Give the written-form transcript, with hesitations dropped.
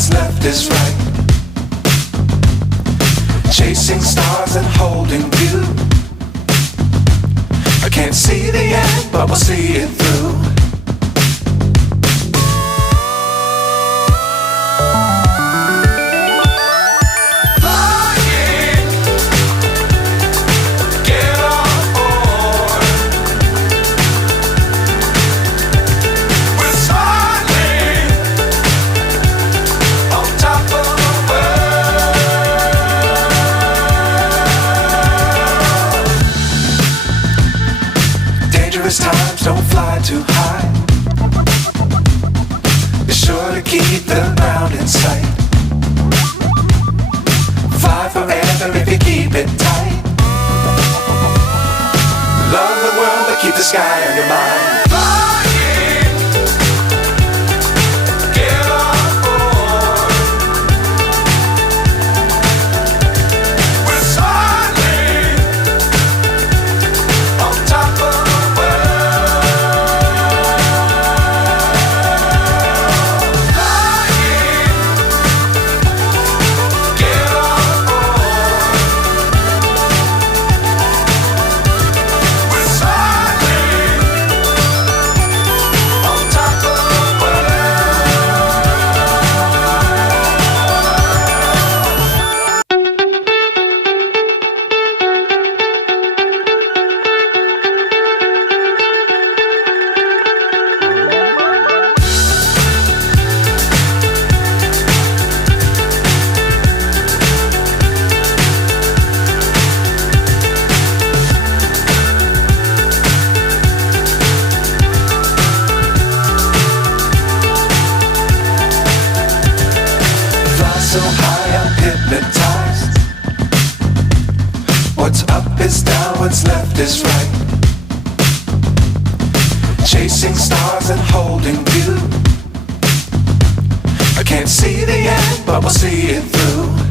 what's left is right. Chasing stars and holding you. I can't see the end, but we'll see it through. Times don't fly too high. Be sure to keep the ground in sight. Fly forever if you keep it tight. Love the world but keep the sky on your mind. So high I'm hypnotized. What's up is down, what's left is right. Chasing stars and holding you. I can't see the end, but we'll see it through.